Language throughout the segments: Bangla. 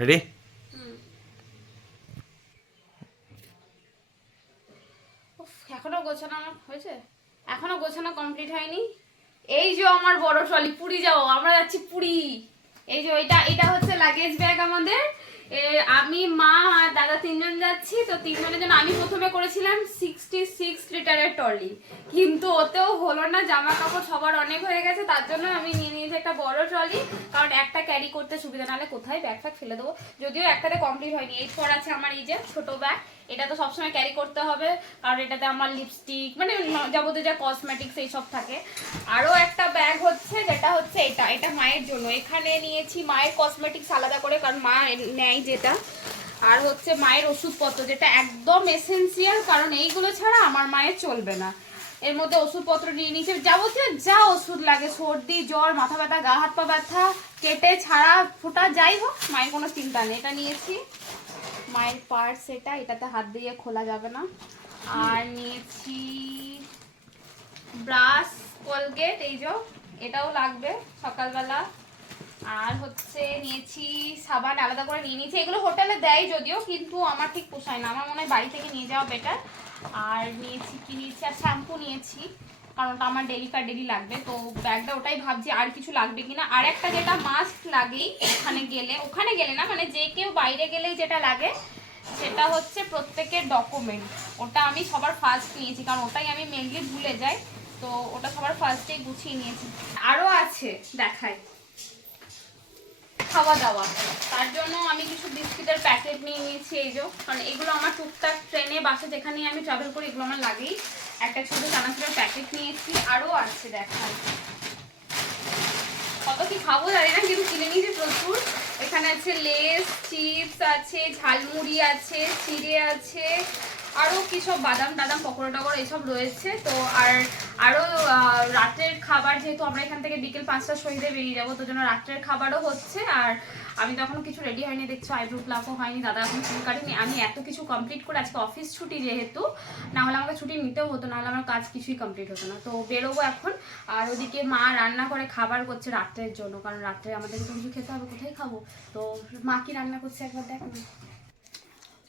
রেডি? এখনো গোছানো হয়েছে? এখনো গোছানো কমপ্লিট হয়নি। এই যে আমার বড় ট্রলি, পুরী যাবো, আমরা যাচ্ছি পুরী। এই যে এটা হচ্ছে লাগেজ ব্যাগ আমাদের। আমি, মা আর দাদা তিনজন যাচ্ছি। তো তিনজনের জন্য আমি প্রথমে করেছিলাম 66 লিটারের ট্রলি, কিন্তু ওতেও হলো না, জামা কাপড় সবার অনেক হয়ে গেছে। তার জন্য আমি নিয়ে নিয়েছি একটা বড় ট্রলি, কারণ একটা ক্যারি করতে সুবিধা, নাহলে কোথায় ব্যাগ ফ্যাগ ফেলে দেবো। যদিও একটাতে কমপ্লিট হয়নি। এরপর আছে আমার এই যে ছোট ব্যাগ, এটা তো সবসময় ক্যারি করতে হবে, কারণ এটাতে আমার লিপস্টিক মানে যাবতীয় যা কসমেটিক্স এইসব থাকে। আরও একটা ব্যাগ হচ্ছে, যেটা হচ্ছে এটা মায়ের জন্য। এখানে নিয়েছি মায়ের কসমেটিক্স আলাদা করে, কারণ মা নেয় যেটা। আর হচ্ছে মায়ের ওষুধপত্র, যেটা একদম এসেন্সিয়াল, কারণ এইগুলো ছাড়া আমার মায়ের চলবে না। এর মধ্যে ওষুধপত্র নিয়ে নিয়েছে, যাবতীয় যা ওষুধ লাগে, সর্দি জ্বর, মাথা ব্যথা, গা হাত পা ব্যথা, কেটে ছাড়া ফোটা যাই হোক, মায়ের কোনো চিন্তা নেই। এটা নিয়েছি মায়ের পার্স, এটাতে হাত দিয়ে খোলা যাবে না। আর নিয়েছি ব্রাশ, কোলগেট, এই যে এটাও লাগবে সকালবেলা। আর হচ্ছে নিয়েছি সাবান, আলাদা করে নিয়ে নিয়েছি। এগুলো হোটেলে দেয় যদিও, কিন্তু আমার ঠিক পোষায় না, আমার মনে হয় বাড়ি থেকে নিয়ে যাওয়া বেটার। আর নিয়েছি আর শ্যাম্পু নিয়েছি, কারণ ওটা আমার ডেলি লাগবে। তো ব্যাগটা ওটাই ভাবছি আর কিছু লাগবে কিনা। আর একটা যেটা মাস্ট লাগেই ওখানে গেলে না, মানে যে কেউ বাইরে গেলেই যেটা লাগে, সেটা হচ্ছে প্রত্যেকের ডকুমেন্ট। ওটা আমি সবার ফার্স্ট নিয়েছি, কারণ ওটাই আমি মেনলি ভুলে যাই। তো ওটা সবার ফার্স্টেই গুছিয়ে নিয়েছি। আরও আছে দেখাই, খাওয়া দাওয়া। তার জন্য আমি কিছু বিস্কিটের প্যাকেট নিয়ে নিয়েছি, এই যে, কারণ এগুলো আমার টুকটাক ট্রেনে বাসে যেখানেই আমি ট্রাভেল করি এগুলো আমার লাগেই। একটা ছোটো চানাচুরের প্যাকেট নিয়েছি। আরও আছে দেখাই, কত কি খাবো জানি না, কিন্তু কিনে নিয়েছি প্রচুর। এখানে আছে লেস, চিপস আছে, ঝালমুড়ি আছে, চিড়ে আছে, আরও কি সব বাদাম টাদাম, পকোড়া টকোড়া এইসব রয়েছে। তো আরও রাতের খাবার, যেহেতু আমরা এখান থেকে বিকেল 5টার সহিতে বেরিয়ে যাবো, তো জন্য রাত্রের খাবারও হচ্ছে। আর আমি তো এখনো কিছু রেডি হয়নি, দেখছো আইব্রো প্লাকও হয়নি, দাদা এখন চুল কাটেনি। আমি এত কিছু কমপ্লিট করে, আজকে অফিস ছুটি যেহেতু, না হলে আমাকে ছুটি নিতেও হতো, নাহলে আমার কাজ কিছুই কমপ্লিট হতো না। তো বেরোবো এখন। আর ওদিকে মা রান্না করে খাবার করছে রাত্রের জন্য, কারণ রাত্রে আমাদের তো কিছু খেতে হবে, কোথায় খাবো। তো মা কি রান্না করছে একবার দেখ না।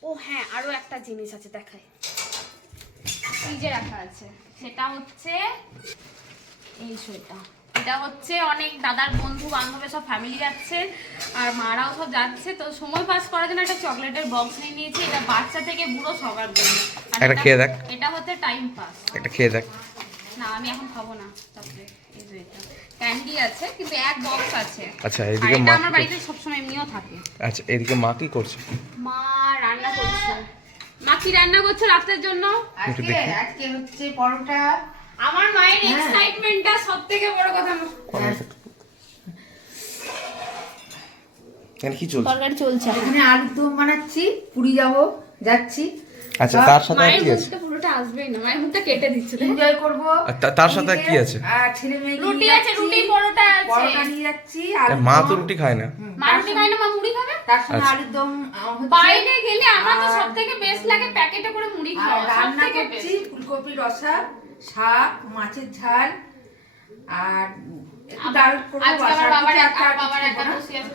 ও হ্যাঁ, আরও একটা জিনিস আছে দেখাই, ফ্রিজে রাখা আছে। সেটা হচ্ছে এই শোটা। এটা হচ্ছে অনেক দাদার বন্ধু বান্ধব, সব ফ্যামিলি যাচ্ছে, আর মারাও সব যাচ্ছে। তো সময় পাস করার জন্য একটা চকলেটের বক্স নিয়ে নিয়েছি। এটা বাচ্চা থেকে বুড়ো সবার জন্য। একটা খেয়ে দেখ। এটা হচ্ছে টাইম পাস। একটা খেয়ে দেখ। না, আমি এখন খাবো না চকলেট। এই যে এটা ক্যান্ডি আছে, কিন্তু এক বক্স আছে। আচ্ছা, এদিকে মা আমার বাড়িতে সবসময় এমনিও থাকে। আচ্ছা, এদিকে মা কি করছে? মা রান্না করছে। মা কি রান্না করছে রাতের জন্য? আজকে হচ্ছে পরোটা। আমার মায়ের এক্সাইটমেন্টটা সবথেকে বড় কথা। এখানে কি চলছে? তরকারি চলছে। এখানে আলুর দম বানাচ্ছি, পুরী যাচ্ছি। আচ্ছা, তার সাথে আর কি আছে? পুরোটা আসবেই না, মায়ের মুখটা কেটে দিচ্ছে। এনজয় করব। তার সাথে কি আছে? আর ছেলে মেয়ে রুটি আছে, রুটি পরোটা আছে। পরোটা নিয়ে যাচ্ছি। মা তো রুটি খায় না। মা রুটি খায় না, মা মুড়ি খাবে। তার সঙ্গে আলুর দম হচ্ছে। বাইরে গেলে আমার তো সবথেকে বেস্ট লাগে প্যাকেটে করে মুড়ি খাওয়া, রান্না সবথেকে করছি বেস্ট। ফুলকপি রসা, শাক, মাছের ঝাল, আর একটু ডাল করবো। আজকে আমার বাবার একাদশী আছে।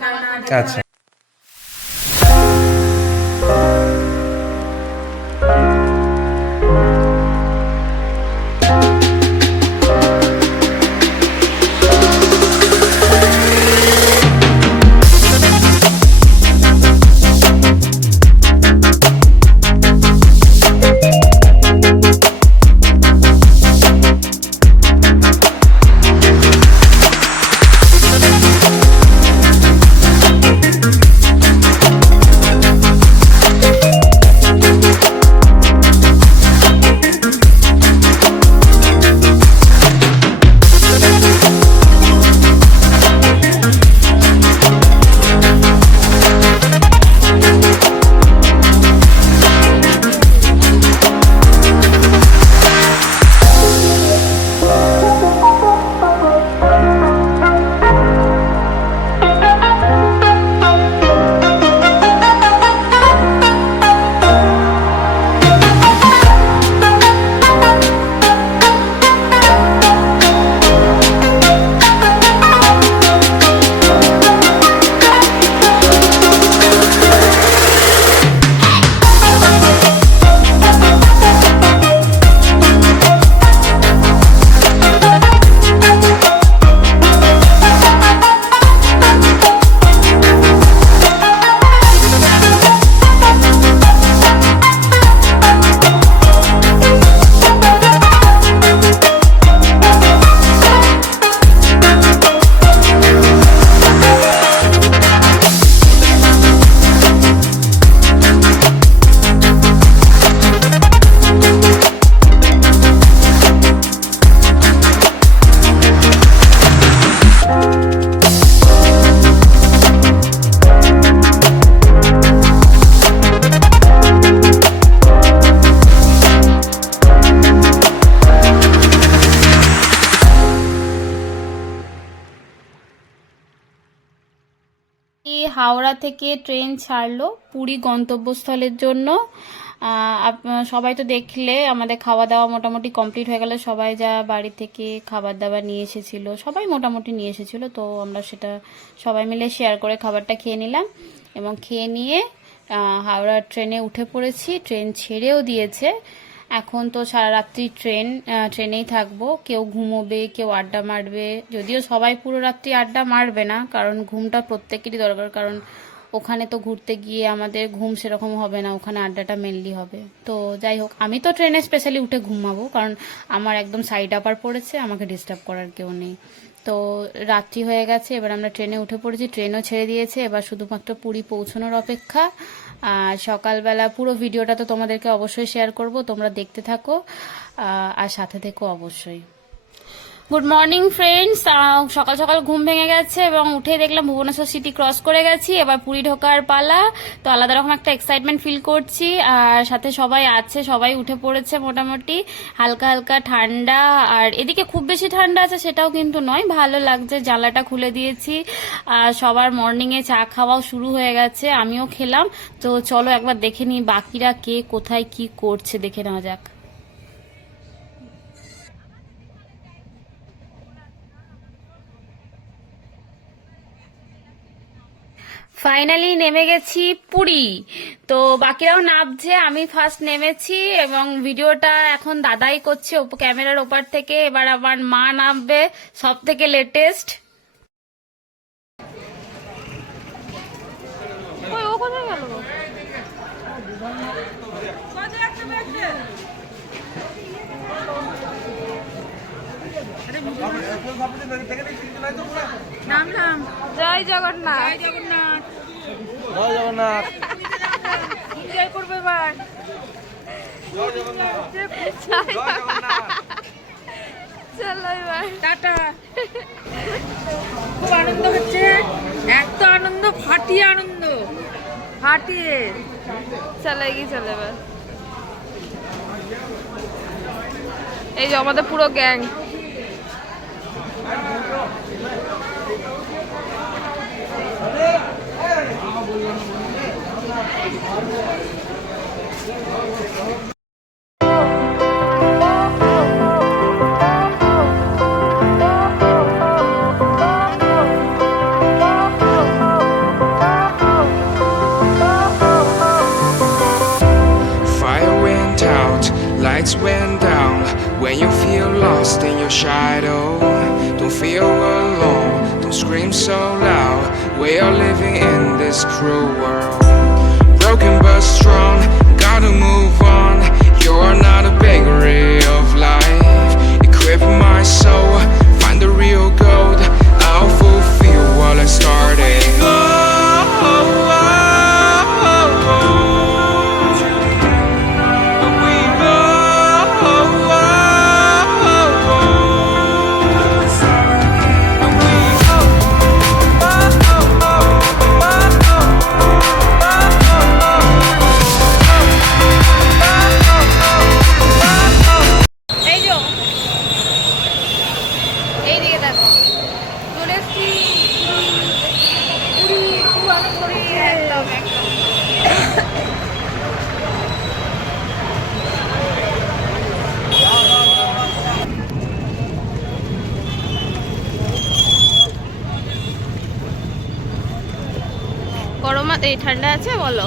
আচ্ছা। হাওড়া থেকে ট্রেন ছাড়লো পুরী গন্তব্যস্থলের জন্য। সবাই তো দেখলে আমাদের খাওয়া দাওয়া মোটামুটি কমপ্লিট হয়ে গেল। সবাই যা বাড়ি থেকে খাবার দাবার নিয়ে এসেছিলো সবাই মোটামুটি নিয়ে এসেছিলো, তো আমরা সেটা সবাই মিলে শেয়ার করে খাবারটা খেয়ে নিলাম এবং খেয়ে নিয়ে হাওড়া ট্রেনে উঠে পড়েছি। ট্রেন ছেড়েও দিয়েছে, এখন তো সারা রাত্রি ট্রেনেই থাকবো। কেউ ঘুমোবে, কেউ আড্ডা মারবে, যদিও সবাই পুরো রাত্রি আড্ডা মারবে না, কারণ ঘুমটা প্রত্যেকেরই দরকার, কারণ ওখানে তো ঘুরতে গিয়ে আমাদের ঘুম সেরকম হবে না, ওখানে আড্ডাটা মেনলি হবে। তো যাই হোক, আমি তো ট্রেনে স্পেশালি উঠে ঘুমাবো, কারণ আমার একদম সাইড আপার পড়েছে, আমাকে ডিস্টার্ব করার কেউ নেই। তো রাত্রি হয়ে গেছে, এবার আমরা ট্রেনে উঠে পড়েছি, ট্রেনও ছেড়ে দিয়েছে, এবার শুধুমাত্র পুরী পৌঁছানোর অপেক্ষা। সকালবেলা পুরো ভিডিওটা তো তোমাদেরকে অবশ্যই শেয়ার করব, তোমরা দেখতে থাকো আর সাথে থেকো অবশ্যই। গুড মর্নিং ফ্রেন্ডস, সকাল সকাল ঘুম ভেঙে গেছে এবং উঠে দেখলাম ভুবনেশ্বর সিটি ক্রস করে গেছি, এবার পুরী ঢোকার পালা। তো আলাদা রকম একটা এক্সাইটমেন্ট ফিল করছি, আর সাথে সবাই আছে, সবাই উঠে পড়েছে মোটামুটি। হালকা হালকা ঠান্ডা, আর এদিকে খুব বেশি ঠান্ডা আছে সেটাও কিন্তু নয়, ভালো লাগছে। জানলাটা খুলে দিয়েছি, আর সবার মর্নিংয়ে চা খাওয়াও শুরু হয়ে গেছে, আমিও খেলাম। তো চলো একবার দেখে নিই বাকিরা কে কোথায় কি করছে, দেখে নেওয়া যাক। ফাইনালি নেমে গেছি পুরী, তো বাকিরাও নামছে, আমি ফার্স্ট নেমেছি এবং ভিডিওটা এখন দাদাই করছে ক্যামেরার ওপার থেকে। এবার আমার মা নামবে, সব থেকে লেটেস্ট। ও কোথায় গেল? নাম নাম জয় জগন্নাথ, জয় জগন্নাথ, জয় জগন্নাথ। এনজয় করবে এবার। জয় জগন্নাথ। জয় জগন্নাথ। চলো এবার টাটা। খুব আনন্দ হচ্ছে, এত আনন্দ, ফাটিয়ে আনন্দ, ফাটিয়ে। চলো এগিয়ে চলে এবার। এই যে আমাদের পুরো gang. Fire went out, lights went down. When you feel lost in your shadow, don't feel alone, don't scream so loud. We are living in this cruel world. Broken but strong, gotta move on. You're not a bakery of life. Equip my soul, find the real gold. I'll fulfill what I started. এই যে এইদিকে দেখো, চলে এসছি পুরী, খুব আনন্দ করি, একদম একদম। গরম এই ঠান্ডা আছে বলো?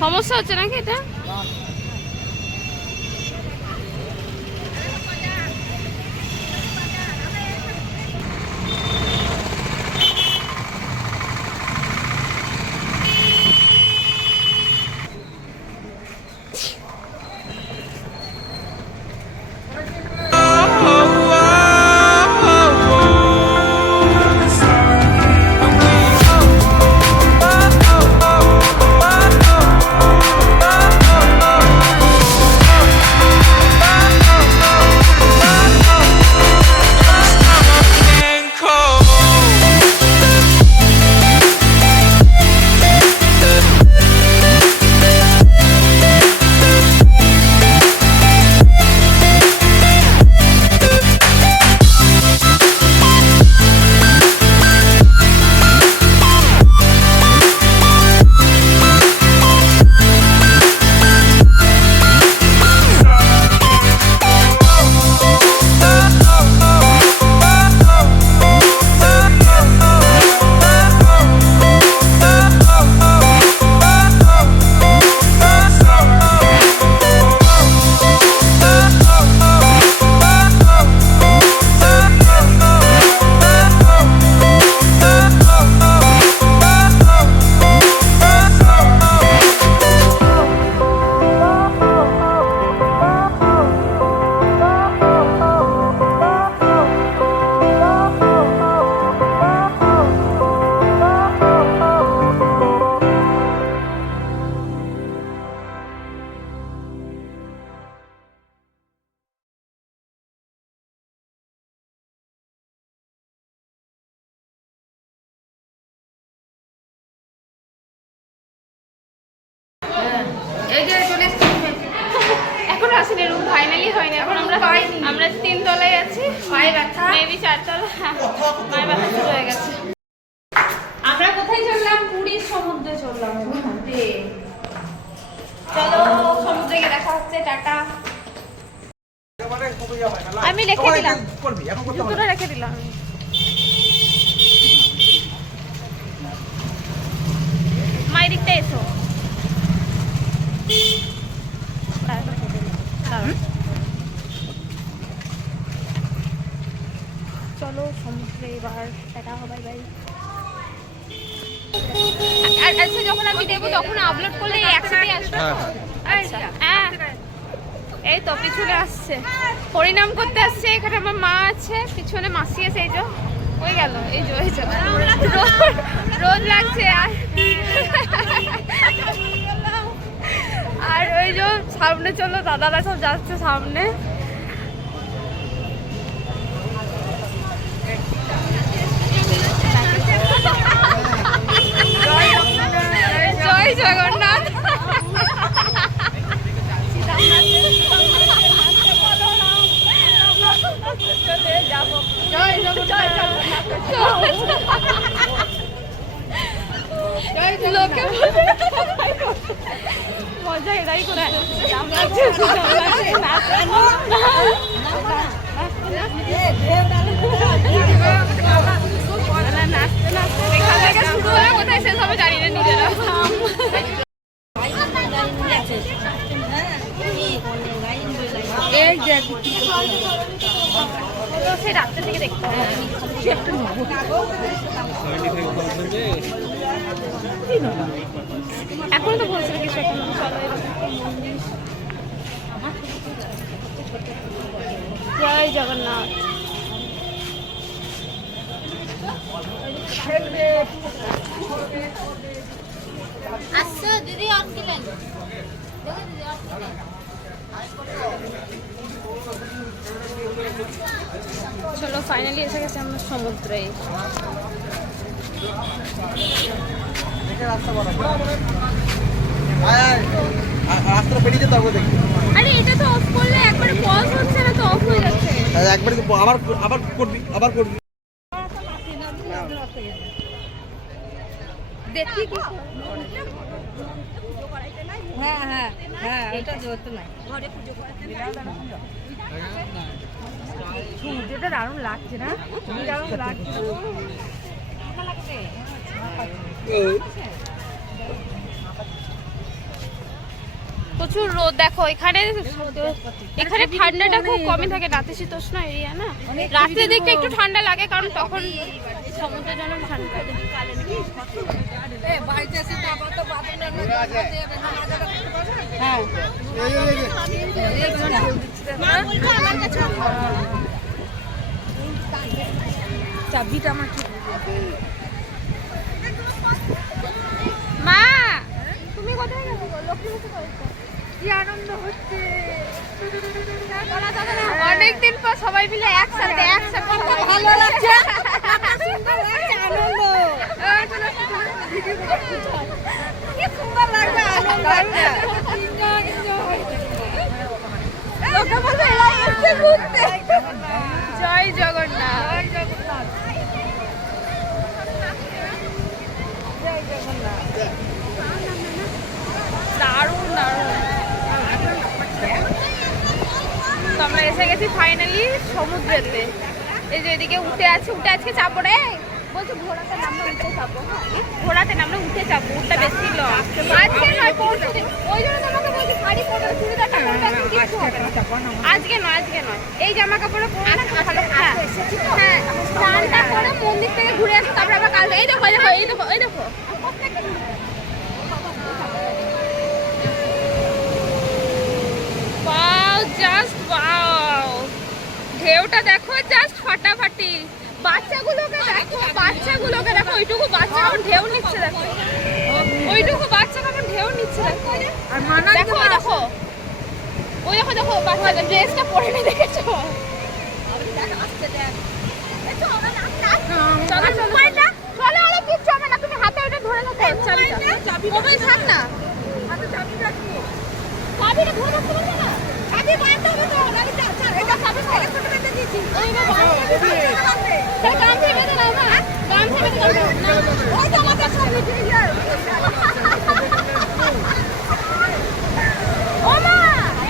সমস্যা হচ্ছে নাকি এটা? এই যে চলে এসেছি। এখন আসেনি রুম ফাইনালি হয়নি, এখন আমরা পাইনি। আমরা 3 তলায় আছি, পায়ে ব্যথা। মেবি 4 তলা। পায়ে ব্যথা শুরু হয়ে গেছে। আমরা কোথায় চললাম? পুরীর সমুদ্রে চললাম। চলো সমুদ্রে গিয়ে দেখা হচ্ছে, টাটা। আমি রেখে দিলাম, জুতোটা রেখে দিলাম আমি। মাই দিকটা এসো। চলো সমুদ্রে এবার, টাটা, বাই বাই। আচ্ছা যখন আমি দেবো তখন আপলোড করলে একসাথে আসবে? আচ্ছা হ্যাঁ, এই তো পিছনে আসছে, হরিনাম করতে আসছে। এখানে আমার মা আছে, পিছনে মাসি আছে। এই যে ওই গেল, এই যে ওই যে রোদ লাগছে। আর ওই যে সামনে চলো, দাদারা সব যাচ্ছে সামনে। জয় জগন্নাথ। লোকে মজা এরাই করে নাচতে নাচতে এখান থেকে শুরু হয়ে কোথায় শেষ হবে জানি না নিজেরা। সেই রাত্রে থেকে দেখতে হবে। এখনো তো বলছিল কিছু একটা। চলো জয় জগন্নাথ। আচ্ছা দিদি আর কি লাগবে? চলো ফাইনালি এসে গেছে আমরা সমুদ্রে। রাস্তা বেরিয়ে যেতে হবে দেখি। আরে এটা তো অফ করলে একবারে পজ হচ্ছে না, তো অফ হয়ে যাচ্ছে। একবারে আবার আবার করবি, আবার করবি। দেখি কি হ্যাঁ হ্যাঁ হ্যাঁ, এটা জোর নাই। সূর্যটা দারুণ লাগছে না? দারুণ লাগছে। প্রচুর রোদ দেখো এখানে। এখানে ঠান্ডাটা খুব কমই থাকে, নাতিশীতোষ্ণ এরিয়া না। রাত্রের দিকটা একটু ঠান্ডা লাগে, কারণ তখন সমুদ্র জন্য ঠান্ডা কালে নাকি বাড়িতে এসে তো আবার তো হ্যাঁ চাবিটা আমার মা তুমি কোথায় গেছো লক্ষ্মী পুজো করেছো কি আনন্দ হচ্ছে অনেকদিন পর সবাই মিলে একসাথে ভালো লাগছে আনন্দ কি সুন্দর লাগছে আনন্দ লোকে বলে এরা এসে ঘুরতে জয় জগন্নাথ দারুণ দারুণ তো আমরা এসে গেছি ফাইনালি সমুদ্রেতে। এই যে এদিকে উঠে আজকে চাপো রে বলছে ঘোড়াতে নামলে উঠে যাবো ঘোড়াতে নামলে উঠে যাবো উঠটা বেশি লং আজকে নয় পরশু দিন ওই জন্য তোমাকে বলছি শাড়ি পরে চুড়িদারটা পরে একদম কিছু হবে না আজকে নয় এই জামা কাপড়ে পরে না ভালো হ্যাঁ হ্যাঁ স্নানটা করে মন্দির থেকে ঘুরে আসো তারপরে আবার কাল এই দেখো ওয়াও জাস্ট ওয়াও ঢেউটা দেখো জাস্ট ফাটাফাটি বাচ্চাগুলোকে দেখো ওইটুকু বাচ্চা কেমন ঢেউ নিচ্ছে দেখো আর মানা দেখো বাচ্চাদের ড্রেসটা পরে নি দেখেছো চলো আরে কিচ্ছু হবে না তুমি হাতে ওটা ধরে রাখো চাবিটা মোবাইল থাক না হাতে চাবি রাখবো চাবিটা ধরে রাখতে পারবে না চাবি বাঁধতে হবে তো আমি এটা চাবি ফেলে ছোট বেঁধে দিয়েছি ওই না গান থেকে বেঁধে নাও না গান থেকে বেঁধে নাও ওই তো আমাকে চাবি দিয়ে যাও ও মা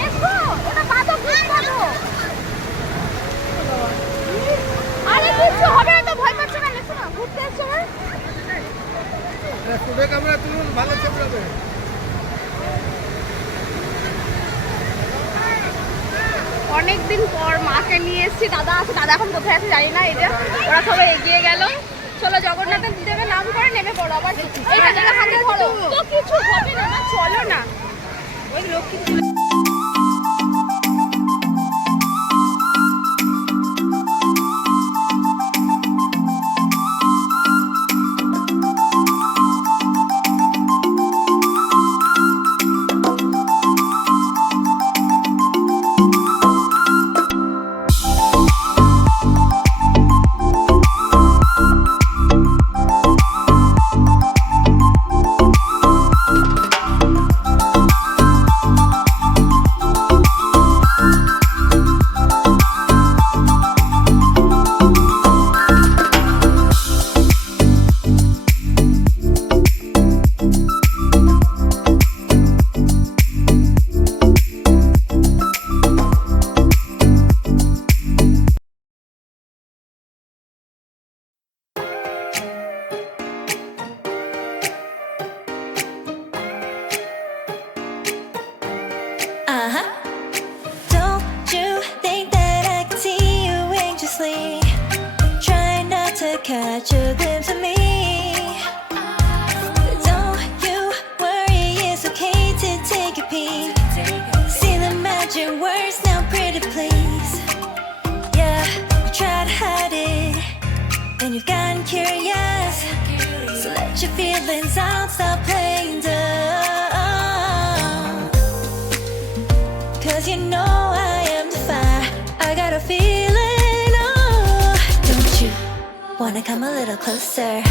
এসো ওটা বাঁধো ঠিক বাঁধো আরে কিচ্ছু হবে না তো ভয় পাচ্ছ না এসো না ঘুরতে এসো স্টুডিও ক্যামেরা তুলুন ভালো ছবি হবে। অনেকদিন পর মাকে নিয়ে এসেছি দাদা এখন কোথায় আছে জানি না এই যে ওরা সবাই এগিয়ে গেল চলো জগন্নাথের দেবে নাম করে নেমে পড়ো আবার এইটা জায়গা হাতে ধরো তো কিছু হবে না না চলো না ওই Lakshmi Don't you think that I can see you anxiously? Try not to catch a glimpse of me. Don't you worry, it's okay to take a peek. See the magic words now, pretty please. Yeah, you try to hide it, and you've gotten curious. So let your feelings out, stop playing dumb. 'Cause you know I am the fire, I got a feeling, oh. Don't you wanna come a little closer?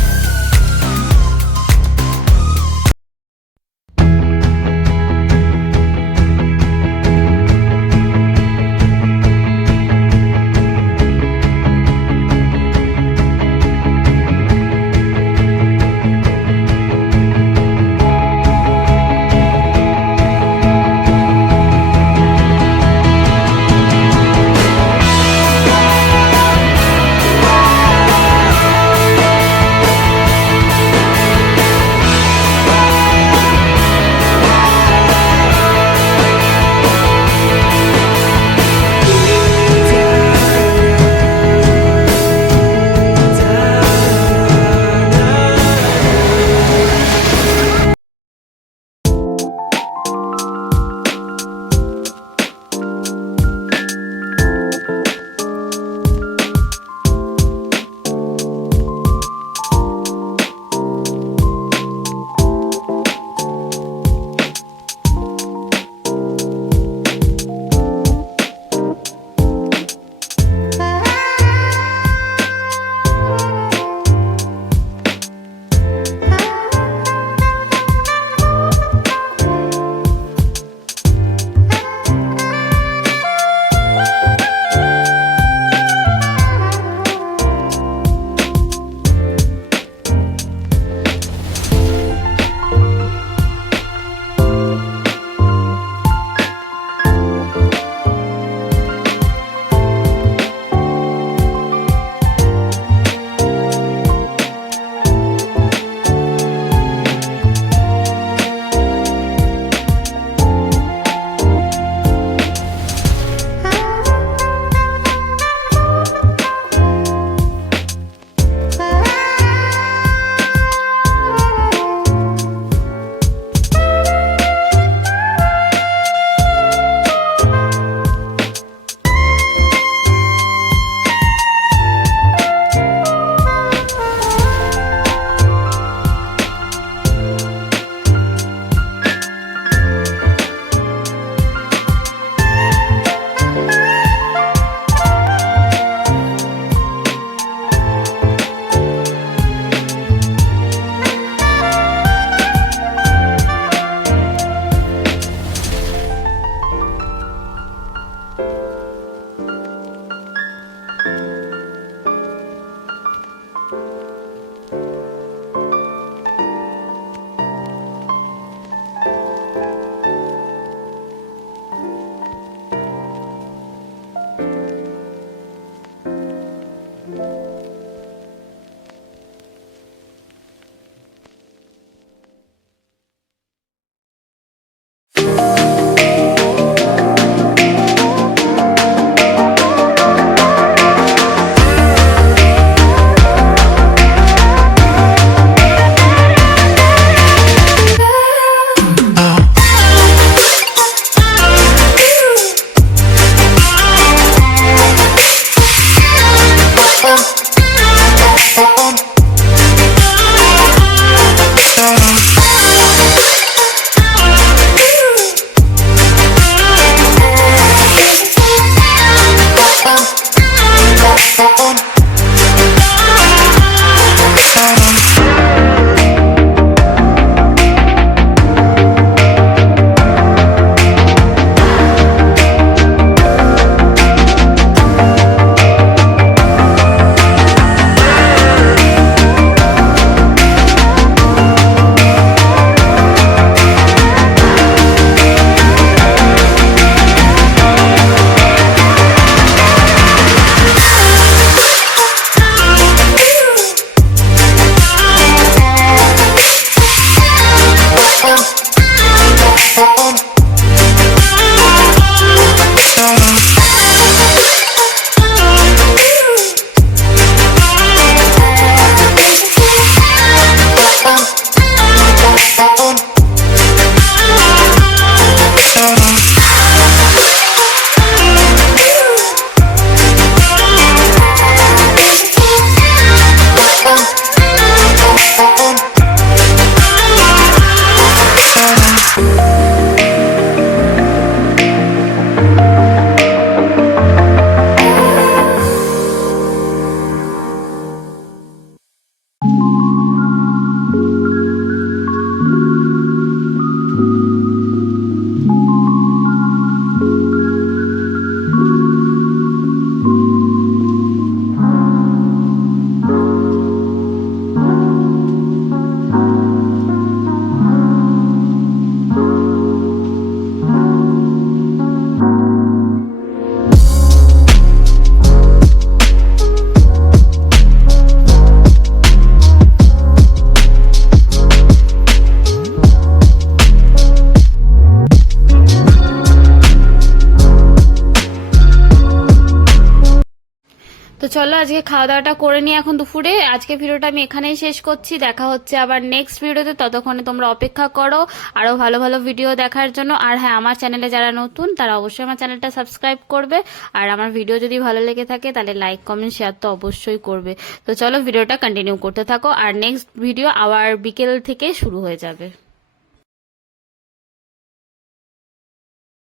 তো চলো আজকে খাওয়া দাওয়াটা করে নিই এখন দুপুরে। আজকে ভিডিওটা আমি এখানেই শেষ করছি, দেখা হচ্ছে আবার নেক্সট ভিডিওতে। ততক্ষণে তোমরা অপেক্ষা করো আরো ভালো ভালো ভিডিও দেখার জন্য। আর হ্যাঁ, আমার চ্যানেলে যারা নতুন তারা অবশ্যই আমার চ্যানেলটা সাবস্ক্রাইব করবে। আর আমার ভিডিও যদি ভালো লেগে থাকে তাহলে লাইক কমেন্ট শেয়ার তো অবশ্যই করবে। তো চলো ভিডিওটা কন্টিনিউ করতে থাকো, আর নেক্সট ভিডিও আবার বিকেল থেকে শুরু হয়ে যাবে।